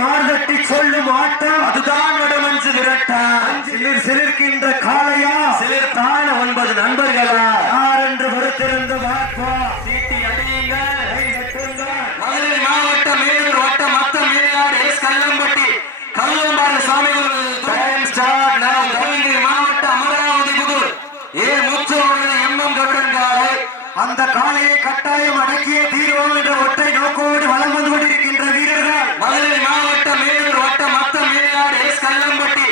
மார்தட்டி சொல்லும் ஆட்டம் அதுதான் வடமஞ்சு விரட்டம். சிலிர்க்கின்ற காளையா சிலிர்த்தான 9 நண்பர்களா யார் என்று பொறுத்திருந்து பார்ப்போம். சீட்டி அடியுங்கள். மதுரை மாவட்டம் மேலூர் வட்டம் மத்தம் மேலாடு எஸ் கல்லம்பட்டி கல்லம்பாறை சுவாமிகள் மாவட்டம் அமராவதி புதூர் ஏ முத்து எம்எம் கவுடன் காலை. அந்த காலையை கட்டாயம் அடக்கிய தீர்வோம் என்ற ஒற்றை நோக்கோடு வலம் வந்து கொண்டிருக்கின்ற வீரர்கள் மதுரை மாவட்டம் மேலூர் வட்டம் மத்தம் மேலாடு எஸ் கல்லம்பட்டி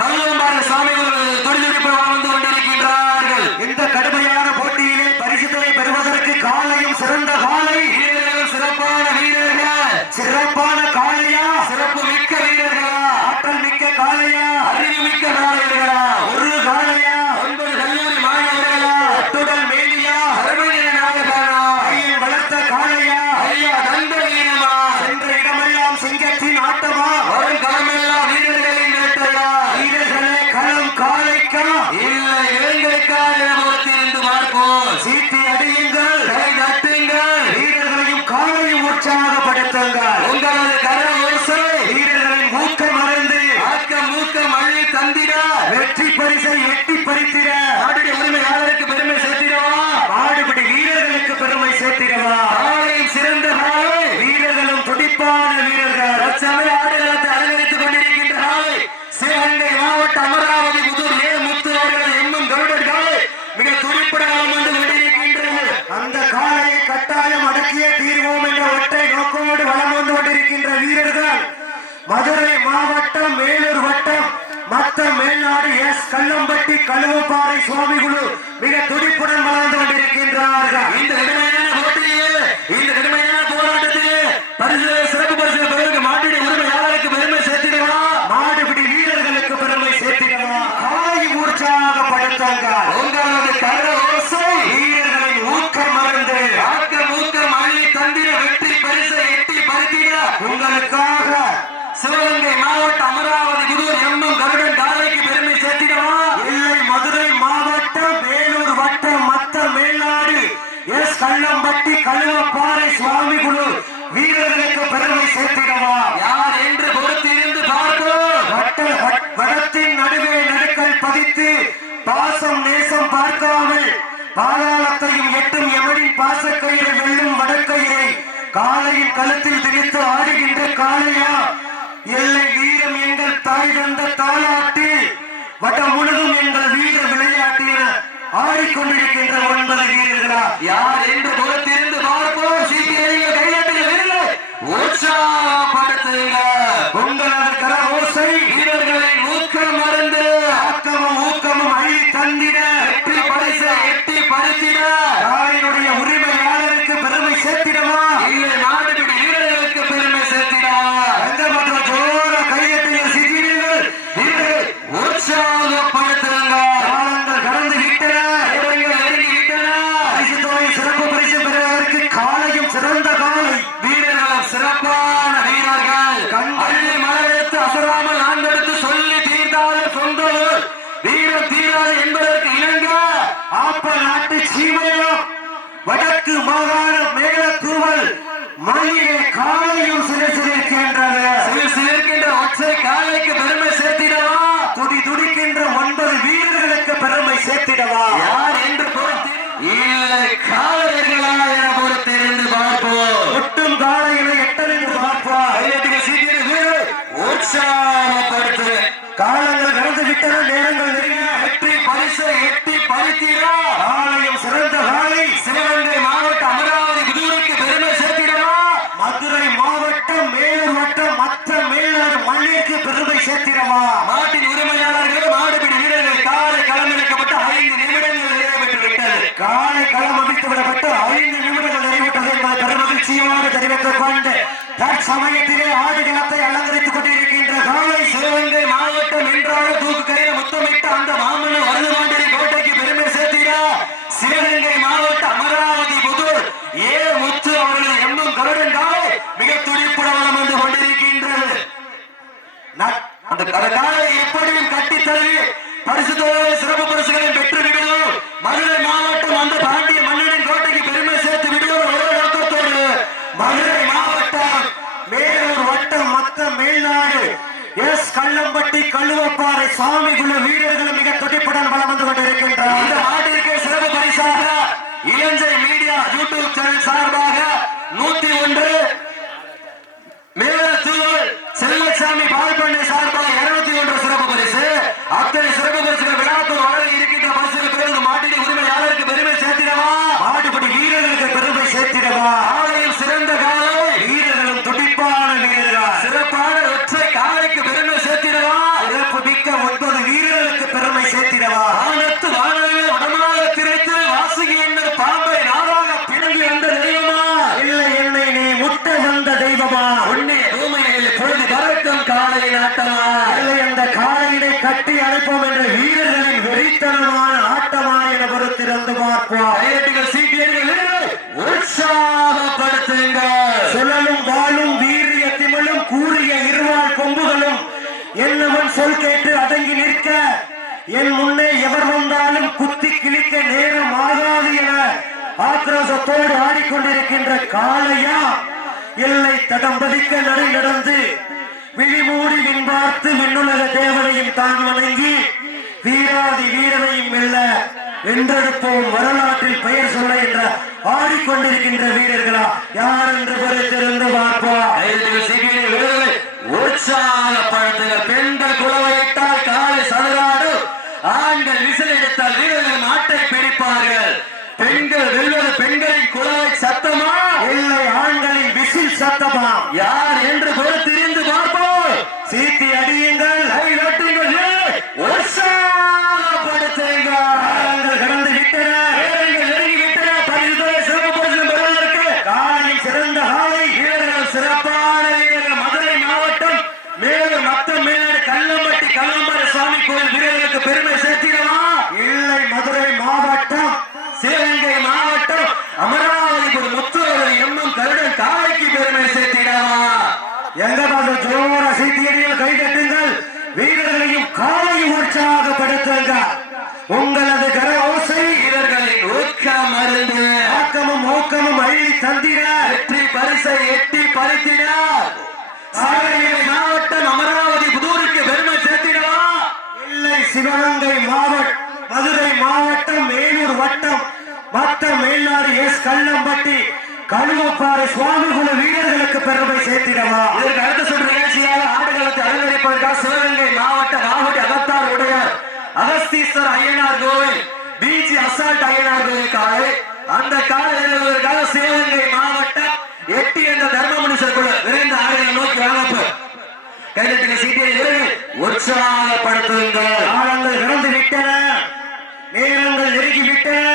கல்லம்பாறை சுவாமிகள் துடிதுடிப்பு வந்து கொண்டிருக்கின்றார்கள். இந்த கடுமையான போட்டியிலே பரிசுகளை பெறுவதற்கு காலையும் சிறந்த காலை, வீரர்கள் சிறப்பான வீரர்கள். சிறப்பான காளையா சிறப்பு மிக்க வீரர்களா, ஆற்றல் மிக்க காளையா அறிவு மிக்க காளையர்களா, ஒரு காளையா 9 கல்லூரி மாணவர்களா, அத்துடன் மேலியா அரவணைய நாயகனா, ஐயன் வளர்த்த காளையா ஐயா தந்த வீரமா, என்ற இடமெல்லாம் சிங்கத்தின் ஆட்டமா, வரும் களமெல்லாம் வீரர்களின் வேட்டையா, வீரர்களே களம் காளைக்கா இல்லை வேங்கைக்கா என பொறுத்திருந்து பார்ப்போம். சீட்டி அடியுங்கள், கை தட்டுங்கள், வீரர்களையும் காளையும் உற்சாகப்படுத்துங்கள். உங்களது கர ஓசை வீரர்களின் ஊக்கம் மறந்து ஆக்கம் ஊக்கம் அள்ளி தந்திட வெற்றி பரிசை எட்டி பறித்திட மாடுபிடி உரிமையாளருக்கு பெருமை சேர்த்திடவா, மாடுபிடி வீரர்களுக்கு பெருமை சேர்த்திடவா. காளையும் சிறந்த காலை, வீரர்களும் துடிப்பான வீரர்கள். தற்சமய ஆடுகளத்தை அலங்கரித்துக் கொண்டிருக்கின்ற காலை சிவகங்கை மாவட்ட அமராவதி புதூர் ஏ முத்து அவர்கள் எம்எம் கவுடன் காலை மிக துடிப்புடன் வந்து கொண்டிருக்கின்றது. அந்த காலையை கட்டாயம் அடக்கிய தீர்வோம் என்ற ஒற்றை நோக்கோடு வலம் வந்து கொண்டிருக்கின்ற வீரர்கள் மதுரை மாவட்டம் மேலூர் வட்டம் மத்த மேல்நாடு எஸ் கல்லம்பட்டி கழுவப்பாறை சுவாமிகுழு மிக துடிப்புடன் வளர்ந்து கொண்டிருக்கின்றார்கள். இந்த கடுமையான போட்டியில் இந்த கடுமையான போராட்டத்திலே பரிசு சிறப்பு பரிசு பெறுவதற்கு மாட்டுடி உரிமையாளருக்கு பெருமை சேர்த்திடவா, மாடுபிடி வீரர்களுக்கு பெருமை சேர்த்திடவா, காய் உற்சாகப்படுத்துங்கள். உங்களது கர ஓசை வீரர்களின் ஊக்கம் மறந்து ஆக்கம் ஊக்கம் அள்ளி தந்திர வெற்றி பரிசை எட்டி பறித்திட உங்களுக்காக சிவகங்கை மாவட்ட அமராவதி புதூர் எம்எம் கருடன் காலைக்கு பெருமை சேர்த்திடவா, இல்லை மதுரை மாவட்டம் மேலூர் வட்டம் மத்த மேல்நாடு எஸ் கல்லம்பட்டி கழுவப்பாறை சுவாமிகுழு வீரர்களுக்கு பெருமை சேர்த்திடவா, யார் என்று பொறுத்திருந்து பார்ப்போம். வடத்தின் நடுவே நடுக்கல் பதித்து பாசம் நேசம் பார்க்காமல் பாதாளத்தையும் எட்டும் எவனின் பாசக்கயிறை வெல்லும் வடக்கையை காளையின் கழுத்தில் திணித்து ஆடுகின்ற காளையா, எல்லை வீரம் எங்கள் தாய் தந்த தாளாட்டு வட்டம் முழுதும் எங்கள் வீர விளையாட்டில் ஆடிக்கொண்டிருக்கின்ற 9 வீரர்களா, யார் என்று பொறுத்திருந்து பார்ப்போம். சீட்டியை கையெழுத்துகள் உற்சாகப்படுத்துங்க. உங்களது கர ஓசை வீரர்களின் ஊக்கம் மறந்து ஆக்கமும் ஊக்கமும் அள்ளி தந்திட வெற்றி பரிசை எட்டி பறித்திட தாயினுடைய உரிமையாளருக்கு பெருமை சேர்த்திடவா, இல்லை நாடுபிடி வீரர்களுக்கு பெருமை சேர்த்திடவா. எந்த மற்ற ஜோர கையெழுத்துகள் சிகிரீர்கள் உற்சாகப்படுத்துங்க. காலங்கள் கடந்து விட்டன, இடங்கள் நெருங்கி விட்டன. பரிசு தொகை சிறப்பு பரிசு பெறுவதற்கு காலையும் சிறந்த காலை, வீரர்களும் சிறப்பான வீரர்கள். அள்ளி மலரெடுத்து அசராமல் ஆண்டெடுத்து சொல்லி தீர்த்தாலே சொந்தவர் வீரம் தீராது என்பதற்கு இணங்க ஆப்ப நாட்டு சீமையம் வடக்கு மாகாண மேல தூவல் மல்லிகை காலையும் சிலிர்க்கின்றது. சிலிர்க்கின்ற ஒற்றை காலைக்கு பெருமை சேர்த்திடவா, துடி துடிக்கின்ற 9 வீரர்களுக்கு பெருமை சேர்த்திடவா, யார் என்று பொறுத்து இல்லை காளையர்களா என பொறுத்திருந்து பார்ப்போம். ஒட்டும் காளைகளை எட்டறிந்து பார்ப்போம். உற்சாகப்படுத்து. காலங்கள் கடந்து விட்டன, நேரங்கள் நெருங்கின. வெற்றி பரிசை எட்டி பறித்திட காளையும் சிறந்த காளை சிவகங்கை மாவட்ட அமராவதி புதூருக்கு பெருமை சேர்த்திடவா, மதுரை மாவட்டம் மேலூர் வட்டம் மற்ற மேல்நாடு மண்ணிற்கு பெருமை சேர்த்திடவா. நாட்டின் உரிமையாளர்கள் மாடுபிடி வீரர்கள் காலை களமிழக்கப்பட்டு 5 நிமிடங்கள் நிறைவேற்று விட்டது. காலை களம் அமைத்து விடப்பட்டு 5 நிமிடங்கள் நிறைவேற்றது என்பதை பெருமகிழ்ச்சியோடு தெரிவித்துக் கொண்டு தற்சமயத்திலே ஆடுகளத்தை அலங்கரித்துக் கொண்டிருக்கின்ற காலை சிவகங்கை மாவட்டம் என்றால தூக்கு கையில முத்தமிட்டு அந்த மாமன்ன வருதுமாண்டிரி கோட்டைக்கு பெருமை சேர்த்திட சிவகங்கை மாவட்ட அமராவதி புதூர் ஏ முத்து அவர்கள் எம்எம் கருடன் காலை மிக துடிப்புடன் வந்து கொண்டிருக்கின்றது. அந்த காலை எப்படியும் கட்டி தழுவி பரிசு சிறப்பு பரிசுகளை பெற்று விடுவோம். மதுரை மாவட்டம் அந்த பாண்டிய மன்னனின் கோட்டைக்கு பெருமை சேர்த்து விடுவோம். மதுரை மாவட்டம் மேலூர் வட்டம் மத்த மேல் கல்லம்பட்டி கழுவப்பாறை சாமி குழு வீரர்களும் மிக துடிப்புடன் வளம் வந்து கொண்டிருக்கின்றனர். இந்த நாட்டிற்கு சிறப்பு பரிசாக இளஞ்சை மீடியா யூடியூப் சேனல் சார்பாக 101 மேலத்தூர் செல்லசாமி பால்பண்ணை சார்பாக 201 சிறப்பு பரிசு. அத்தனை சிறப்பு பரிசுகள் விழாத்தூர் வளர இருக்கின்ற பரிசுகள் பிறகு மாட்டினை உரிமையாளருக்கு பெருமை சேர்த்திடவா, மாட்டுப்படி வீரர்களுக்கு பெருமை சேர்த்திடவா. ஆலயம் சிறந்த காலை, வீரர்களும் துடிப்பான வீரர்கள், சிறப்பான ஒற்றை காலைக்கு பெருமை சேர்த்திடவா, சிறப்பு மிக்க 9 வீரர்களுக்கு பெருமை சேர்த்திடவா. ஆனத்து வானவில் வடமாக திரைத்து வாசுகி என்ற பாம்பை நாளாக பிணங்கி வந்த தெய்வமா, இல்லை என்னை நீ முட்ட வந்த தெய்வமா, உன்னை பூமியில் பொழுது பறக்கும் காலை நாட்டமா, இல்லை அந்த காலையினை கட்டி அழைப்போம் என்ற வீரர்களின் வெறித்தனமான ஆட்டமா என பொறுத்திருந்து பார்ப்போம். உற்சாகப்படுத்துங்கள். சுழலும் வாழும் வீரிய திமிழும் கூறிய இருவாள் கொம்புகளும் என்னவன் சொல் கேட்டு அடங்கி நிற்க, என் முன்னே எவர் வந்தாலும் குத்தி கிழிக்க நேரம் ஆகாது என ஆக்ரோஷத்தோடு ஆடிக்கொண்டிருக்கின்ற காளையா, எல்லை தடம் பதிக்க நடை நடந்து விழிமூடி விண்பார்த்து விண்ணுலக தேவனையும் தான் வணங்கி வீராதி வீரனையும் வெல்ல வென்றெடுப்போம் வரலாற்றில் பெயர் சொல்ல என்ற ஆடிக்கொண்டிருக்கின்ற வீரர்களா யார் என்று பொறுத்திருந்து பார்ப்போம். உற்சாகப்படுத்துங்கள். பெண்கள் குலவையிட்டால் காலை சதுராடும், ஆண்கள் விசில் எடுத்தால் வீரர்கள் நாட்டை பிடிப்பார்கள். பெண்கள் வெல்வது பெண்களின் குலவை சத்தமா, இல்லை ஆண்களின் விசில் சத்தமா, யார் என்று பொறுத்திருந்து பார்ப்போம். சீட்டி அடியுங்கள், உற்சாகப்படுத்துங்கள். கடந்து விட்டன, நெருங்கி விட்டன. பரிசுகளை சிறப்பு பரிசு பெறுவதற்கு காலையில் சிறந்த காலை வீரர்கள், சிறப்பான வீரர்கள். மதுரை மாவட்டம் மேலும் மத்தம் மேலாடு கல்லம்பட்டி கல்லம்பர சுவாமி கோயில் வீரர்களுக்கு பெருமை சேர்த்திடவா, இல்லை மதுரை மாவட்டம் சிவகங்கை மாவட்டம் அமராவதி முத்துவர்கள் எம்எம் கருடன் காலைக்கு பெருமை சேர்த்திடவா. எங்க ஜோர சீட்டியடியில் கை கட்டுங்கள். வீரர்களையும் காலையும் உற்சாகப்படுத்துங்கள். உங்களது கர ஓசை வீரர்களின் ஊக்கம் மருந்து, ஆக்கமும் ஊக்கமும் அள்ளி தந்திட வெற்றி பரிசை எட்டி பறித்திட. சிவகங்கை மாவட்டம் அமராவதி புதூருக்கு பெருமை சேர்த்திடவா, இல்லை சிவகங்கை மாவட்டம் மதுரை மாவட்டம் மேலூர் வட்டம் மத்த மேல்நாடு எஸ் கல்லம்பட்டி கழுவப்பாறை சுவாமி குழு வீரர்களுக்கு பெருமை சேர்த்திடவா. இதற்கு அடுத்த சுற்று நிகழ்ச்சியாக ஆடுகளத்தை அலங்கரிப்பதற்காக சிவகங்கை மாவட்டம் ஆவடி அகத்தார் உடையார் அகஸ்தீஸ்வர் ஐயனார் கோவில் பிஜி அசால்ட் ஐயனார் கோவில் காலை, அந்த காலை எழுதுவதற்காக சிவகங்கை மாவட்டம் எட்டி என்ற தர்மமுனீஸ்வர் குழு விரைந்த ஆடுகளை நோக்கி வாங்கப்பு கைதட்டுக சீட்டியை உற்சாகப்படுத்துங்கள். ஆழங்கள் கடந்து விட்டன, நேரங்கள் நெருங்கி விட்டன.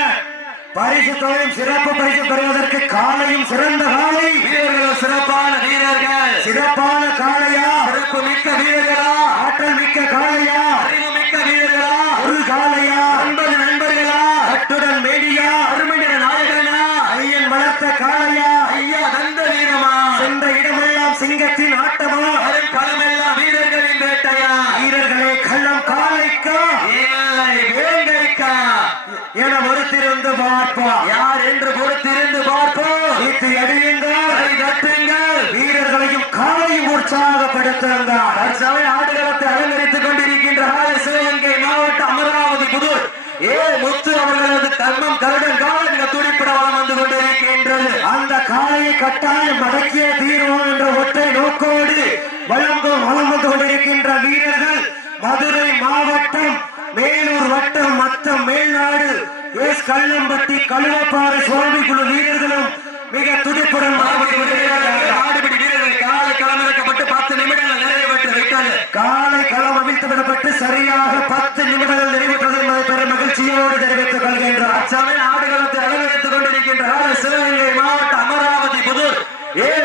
பரிசு தொகையும் சிறப்பு பரிசு பெறுவதற்கு காலையும் சிறந்த காலை வீரர்கள், சிறப்பான வீரர்கள், சிறப்பான காளையா, சிறப்பு மிக்க வீரர்களா, ஆற்றல் மிக்க காளையா, அறிவு மிக்க வீரர்களா, ஒரு காளையா, 9 நண்பர்களா, அட்டுடன் மேடியா, அருமையிட நாயகனா, ஐயன் வளர்த்த காளையா, ஐயா தந்த வீரமா, சென்ற இடமெல்லாம் சிங்கத்தின் ஆட்டமா, வரும் களமெல்லாம் வீரர்களின் வேட்டையா, வீரர்களே கள்ளம் காளைக்கா, இல்லை வேங்கைக்கா என பொறுத்திருந்து பார்ப்போம். யார் என்று பொறுத்திருந்து பார்ப்போம். சீட்டி அடியுங்கள், தட்டுங்கள், வீரர்களையும் காலையும் உற்சாகப்படுத்துங்கள். தற்சமயம் ஆடுகளத்தை அலங்கரித்துக் கொண்டிருக்கின்ற சிவகங்கை மாவட்டம் அமராவதி புதூர் முத்து அவர்களது கர்மம் கருடன் காலை மிக துடிப்பட வளம் வந்து கொண்டிருக்கின்றது. அந்த காலையை கட்டாயம் மடக்கிய தீர்வோம் என்ற ஒற்றை நோக்கோடு வளம் வந்து கொண்டிருக்கின்ற வீரர்கள் மதுரை மாவட்டம் மேலூர் வட்டம் மத்தம் மேல்நாடு எஸ் கல்லம்பட்டி கழுவப்பாறை சுவாமி குழு வீரர்களும் மிக துடிப்புடன் ஆடுபடி வீரர்கள் காலை களமிறக்கப்பட்டு 10 நிமிடங்கள் நிறைவேற்ற விட்டார்கள். காலை களம் அவிழ்த்து விடப்பட்டு சரியாக 10 நிமிடங்கள் நிறைவேற்றது என்பதை பெரும் மகிழ்ச்சியோடு தெரிவித்துக் கொள்கின்றார். அச்சமயம் ஆடுகளத்தை அலங்கரித்துக் கொண்டிருக்கின்ற சிவகங்கை மாவட்டம் அமராவதி புதூர்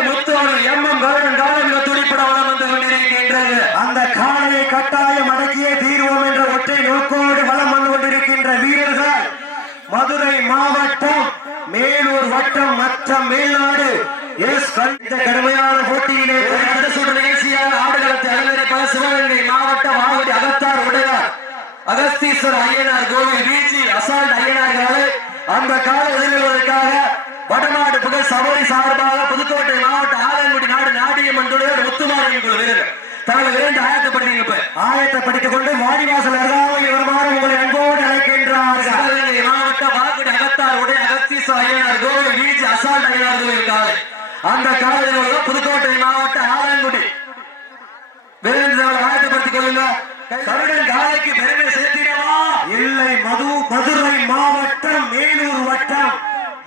முத்து அவர்கள் எம்எம் கருடன் காலை மிக துடிப்பட வளம் வந்து கொண்டிருக்கின்றது. அந்த காலையை கட்டாயம் அடக்கியே தீர்வோம் என்ற ஒற்றை நோக்கோடு வளம் வந்து கொண்டிருக்கின்ற வீரர்கள் மதுரை மாவட்டம் மேலூர் வட்டம் மற்றம் மேல்நாடு எஸ் இந்த கடுமையான போட்டியிலே நிகழ்ச்சியாக ஆடுகளத்தை அலங்கரிப்பது சிவகங்கை மாவட்டம் ஆவடி அகத்தார் உடையார் அகஸ்தீஸ்வர் ஐயனார் கோவில் பிஜி அசால்ட் ஐயனார்களை அந்த கால எதிர்கொள்வதற்காக வடநாடு புகழ் சபரி சார்பாக புதுக்கோட்டை மாவட்ட ஆலங்குடி நாடு நாடிய மன்றுடைய முத்துமாரின் குழு வீரர்கள் தாங்கள் விரைந்து ஆயத்தப்படுத்தீங்க. இப்ப ஆயத்தப்படுத்திக் கொண்டு வாடிவாசல் அருகாமையில் வருமாறு உங்களை அன்போடு அழைக்கின்றார். சிவகங்கை மாவட்டம் வாக்குடி அகத்தார் உடைய அகத்தீச ஐயனார் கோவில் வீச்சு அசால்ட் ஐயனார் கோவில் காலை. அந்த காலையில் புதுக்கோட்டை மாவட்டம் ஆலங்குடி விரைந்து ஆயத்தப்படுத்திக் கொள்ளுங்க. கருடன் காலைக்கு பெருமை சேர்த்திடவா? இல்லை, மதுரை மாவட்டம் மேலூர் வட்டம்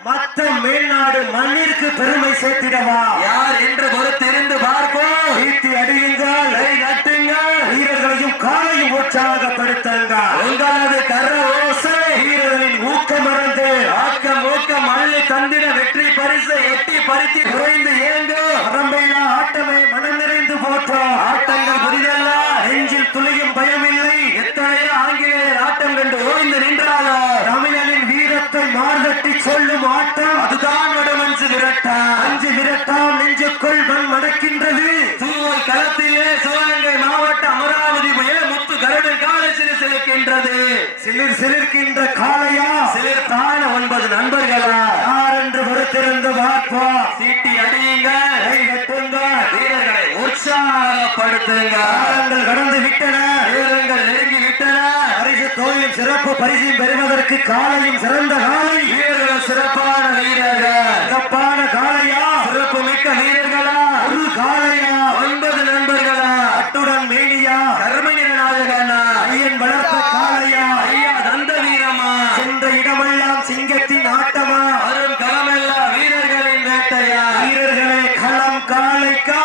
மொத்தம் மேல்நாடு மண்ணிற்கு பெருமை சேர்த்திடவா? யார் என்று பொறுத்திருந்து பார்ப்போம். வீட்டி அடியுங்கள், கை கட்டுங்கள், வீரர்களையும் காலையும் உற்சாகப்படுத்துங்கள். உங்களது கர ஓசை வீரர்களின் ஊக்கம் மறந்து ஆக்கம் ஊக்கம் மல்லி தந்திர வெற்றி பரிசை எட்டி பறித்து குறைந்து ஏங்கு அரம்பையா ஆட்டமே மனம் நிறைந்து போற்றோம். ஆட்டங்கள் புதிதல்ல, நெஞ்சில் துளியும் பயமில்லை. எத்தனையோ ஆங்கிலேயர் ஆட்டம் கண்டு ஓய்ந்து நின்றாலோ தமிழனின் வீரத்தை மார்கட்டி சொல்லும் ஆட்டம் அதுதான் வடமஞ்சு விரட்டாம். அஞ்சு விரட்டாம் நெஞ்சுக்குள் மண் மடக்கின்றது. தூவல் களத்திலே சிவகங்கை மாவட்டம் அமராவதி புயல் முத்து கருடன் காலை சிலிர்க்கின்றது. சிலிர்க்கின்ற காளையா? சிலிர்த்தான 9 நண்பர்களா? யார் என்று பொறுத்திருந்து பார்ப்போம். சீட்டி அடியுங்க, கை கட்டுங்க, வீரர்களை உற்சாகப்படுத்துங்க. காலங்கள் கடந்து விட்டன, வீரர்கள் நெருங்கி விட்டன. பரிசு தோல்வியும் சிறப்பு பரிசையும் பெறுவதற்கு காலையும் சிறந்த காலை. வீரர்கள் சிறப்பான வீரர்கள். சிறப்பான காளையா? சிறப்பு மிக்க வீரர்களா? ஒரு காளையா? 9 நண்பர்களா? அத்துடன் மேனியா? கர்மநிற நாயகனா? ஐயன் வளர்த்த காளையா? ஐயா தந்த வீரமா? சென்ற இடமெல்லாம் சிங்கத்தின் ஆட்டமா? வரும் களமெல்லாம் வீரர்களின் வேட்டையா? வீரர்களே களம் காளைக்கா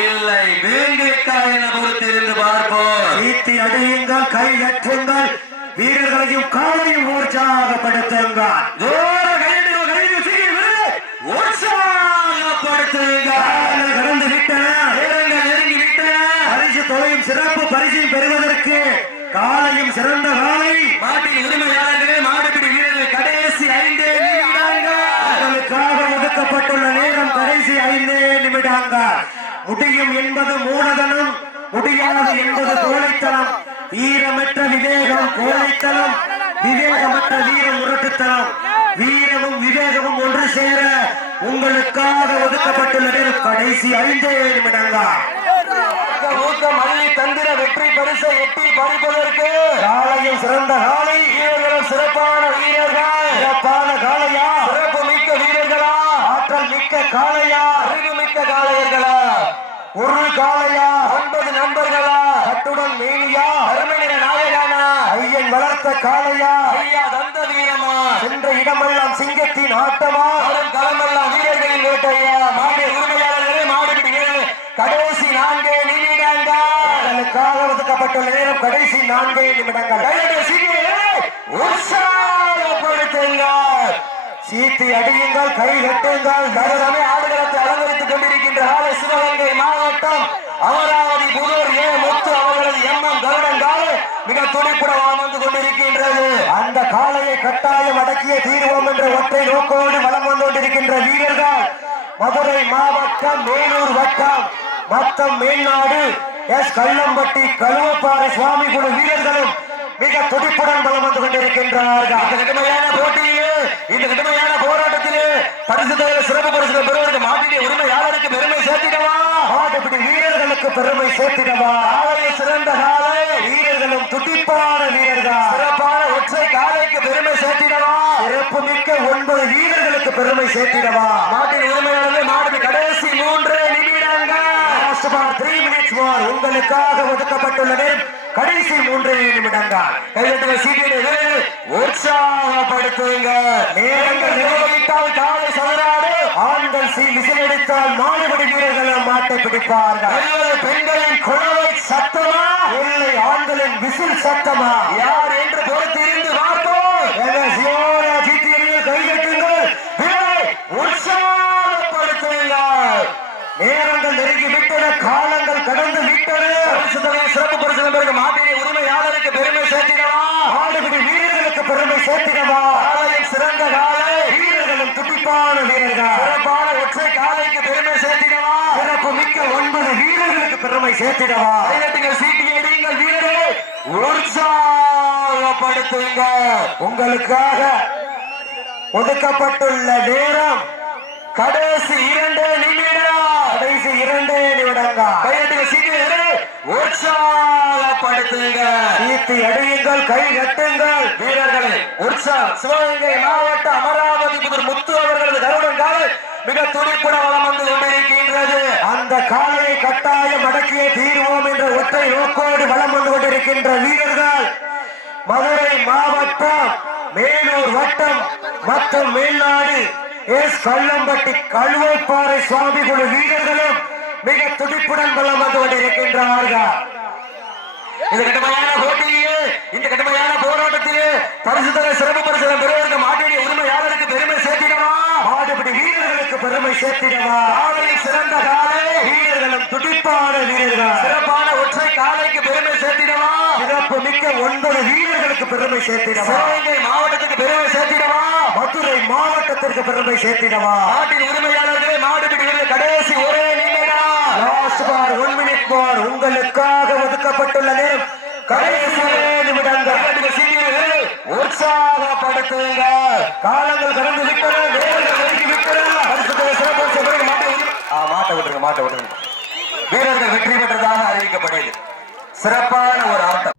இல்லை வேங்கைக்கா என பொறுத்திருந்து பார்ப்போம். சீட்டி அடையுங்கள், கை கட்டுங்கள், வீரர்களையும் காலையும் உற்சாகப்படுத்துங்கள். கடந்து விட்டன, வீரர்கள் நெருங்கி விட்டன. பரிசு தொகையும் சிறப்பு பரிசையும் பெறுவதற்கு காலையும் சிறந்த காலை. மாட்டின் உரிமையாளர்களே, மாடுபிடி வீரர்கள் கடைசி 5 நிமிடங்களுக்காக ஒதுக்கப்பட்டுள்ள நேரம் கடைசி 5 நிமிடங்கள். முடியும் என்பது மூலதனம், முடியாது என்பது கோழைத்தனம். வீரமற்ற விவேகம் கோழைத்தனம், விவேகமற்ற வீரம் முரட்டுத்தனம். வீரமும் விவேகமும் ஒன்று சேர உங்களுக்காக ஒதுக்கப்பட்டுள்ள நேரம் கடைசி 5 நிமிடங்கள். மல்லி தந்திர வெற்றி பரிசை எட்டி பறிப்பதற்கு காலையும் சிறந்த காலை. வீரர்கள் சிறப்பான வீரர்கள். சிறப்பான காளையா? சிறப்பு மிக்க வீரர்களா? ஆற்றல் மிக்க காளையா? அறிவு மிக்க காளையர்களா? ஒரு காளையா? 9 நண்பர்களா? அத்துடன் மேனியா? கர்மநிற நாயகனா? ஐயன் வளர்த்த காளையா? ஐயா தந்த வீரமா? சென்ற இடமெல்லாம் சிங்கத்தின் ஆட்டமா? வரும் களமெல்லாம் வீரர்களின் வேட்டையா? மாடு உரிமையாளர்களே, மாடுபிடி வீரர்கள் கடைசி 4 நிமிடங்கள். ஒதுக்கப்பட்டுள்ள நேரம் கடைசி 4 நிமிடங்கள். உற்சாகப்படுத்துங்கள், சீட்டி அடியுங்கள், கை கட்டுங்கள். நகரமே ஆடுகளத்தை அலங்கரித்துக் கொண்டிருக்கின்ற காலை சிவகங்கை மாவட்டம் அமராவதி புதூர் முத்து அவர்களது எம்எம் கருடன் காலை மிக துடிப்புடன் வந்து கொண்டிருக்கின்றது. அந்த காலையை கட்டாயம் அடக்கிய தீர்வோம் என்ற ஒற்றை நோக்கோடு வலம் வந்து கொண்டிருக்கின்ற வீரர்கள் மதுரை மாவட்டம் மேலூர் வட்டம் மொத்தம் மேல்நாடு எஸ் கல்லம்பட்டி கழுவப்பாறை சுவாமி குழு வீரர்களும் மிக துடிப்புடன் பலம் வந்து கொண்டிருக்கின்றார்கள். இந்த கடுமையான போட்டியிலே, இந்த கடுமையான போராட்டத்திலே பரிசு சிறப்பு பரிசுகள் பெறுவதற்கு மாட்டிலே உரிமையாளருக்கு பெருமை சேர்த்திடவா? மாட்டுப்பிடி வீரர்களுக்கு பெருமை சேர்த்திடவா? காலையை சிறந்த காலை, வீரர்களும் துடிப்பான வீரர்கள். சிறப்பான ஒற்றை காலைக்கு பெருமை சேர்த்திடவா? சிறப்பு மிக்க 9 வீரர்களுக்கு பெருமை சேர்த்திடவா? மாட்டின் உரிமையாளர்கள் மாடு கடைசி 3 நிமிடங்கள். 3 minutes more. உங்களுக்காக ஒதுக்கப்பட்டுள்ள நேரம் கடைசி 3 நிமிடங்கள். கையெழுத்து சீட்டியை உற்சாகப்படுத்துங்க. நேரங்கள் நிர்வகித்தால் காலை சதுராடு, ஆண்கள் விசிலடித்தால் மாடுபிடி வீரர்கள் மாட்டை பிடிப்பார்கள். பெண்களின் குழவை சத்தமா இல்லை ஆண்களின் விசில் சத்தமா? யார் என்று பொறுத்திருந்து பார்ப்போம். கையெழுத்துங்கள், உற்சாகப்படுத்துங்கள். நேரங்கள் நெருங்கி விட்டன, காலங்கள் கடந்து விட்டன. சிறப்பு பரிசு மாட்டினை உரிமையாளருக்கு பெருமை சேர்த்திடவா? மாடுபிடி வீரர்களுக்கு பெருமை சேர்த்திடவா? காலையில் சிறந்த காலை, வீரர்களும் துடிப்பான வீரர்கள். சிறப்பான ஒற்றை காலைக்கு பெருமை சேர்த்திடவா? சிறப்பு மிக்க 9 வீரர்களுக்கு பெருமை சேர்த்திடவா? சீட்டியடிங்கள் வீரர்களை உற்சாகப்படுத்துங்க. உங்களுக்காக ஒதுக்கப்பட்டுள்ள நேரம் கடைசி 2 நிமிடம். கடைசி 2 நிமிடங்கள். கையெழுத்துக்கு சீக்கிரம் உற்சாகப்படுத்துங்க. சீட்டி அடியுங்கள், கை கட்டுங்கள் வீரர்களை உற்சாகம். சிவகங்கை மாவட்ட அமராவதி புதூர் முத்து அவர்களது கருடன் காலை மிக துடிப்புடன் வலம் வந்து கொண்டிருக்கின்றது. அந்த காலையை கட்டாயம் அடக்கியே தீர்வோம் என்ற ஒற்றை நோக்கோடு வலம் வந்து கொண்டிருக்கின்ற வீரர்கள் மதுரை மாவட்டம் மேலூர் வட்டம் மற்றும் மேல்நாடு எஸ் கள்ளம்பட்டி கழுவப்பாறை சுவாமி குழு வீரர்களும் மிக துடிப்புடன் வலம் வந்து கொண்டிருக்கின்றார்கள். இந்த கடுமையான போட்டியிலே, இந்த கடுமையான போராட்டத்திலே பரிசுத்தர சிறப்பு பரிசு பெறுவதற்கு மாட்டிய உரிமையாளருக்கு பெருமை சேர்த்திடவா, மாடுபிடி வீரர்களுக்கு பெருமை சேர்த்திடவா, காலையில் சிறந்த காலை வீரர்களும் துடிப்பான வீரர்கள், சிறப்பான ஒற்றை காலைக்கு பெருமை சேர்த்திடவா, சிறப்பு மிக்க 9 வீரர்களுக்கு பெருமை சேர்த்திடவா, சிவகங்கை மாவட்டத்துக்கு பெருமை சேர்த்திடவா, மதுரை மாவட்டத்திற்கு பெருமை சேர்த்திடவா. நாட்டின் உரிமையாளர்களே, மாடுபிடி வீரர்கள் கடைசி ஒரே நிமிடம், லாஸ்ட் பார் 1 மினிட் பார் உங்களுக்காக ஒதுக்கப்பட்டுள்ள நேரம் கடைசி ஒரே நிமிடங்கள். உற்சாகப்படுத்துங்க. காலங்கள் கடந்து விட்டன, நேரங்கள் நெருங்கி விட்டன. பரிசுத்தர சிறப்பு பரிசு பெறும் மாட்ட விட்டுருங்க. வீரர்கள் வெற்றி பெற்றதாக அறிவிக்கப்படுகிறது. சிறப்பான ஒரு ஆட்டம்.